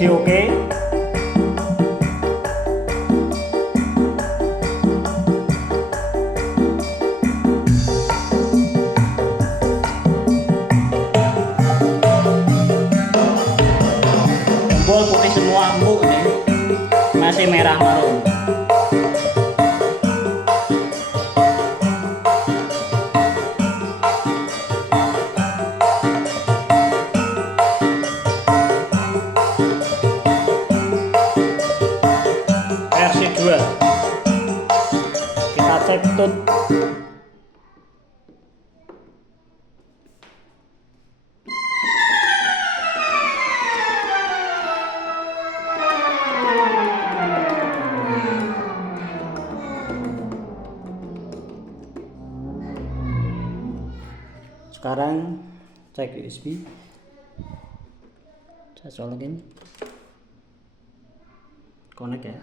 di oke. Tombol putih semua, empuk nih, masih merah marun. Versi 2 kita cek tut. Sekarang cek USB, saya colokin, connect ya.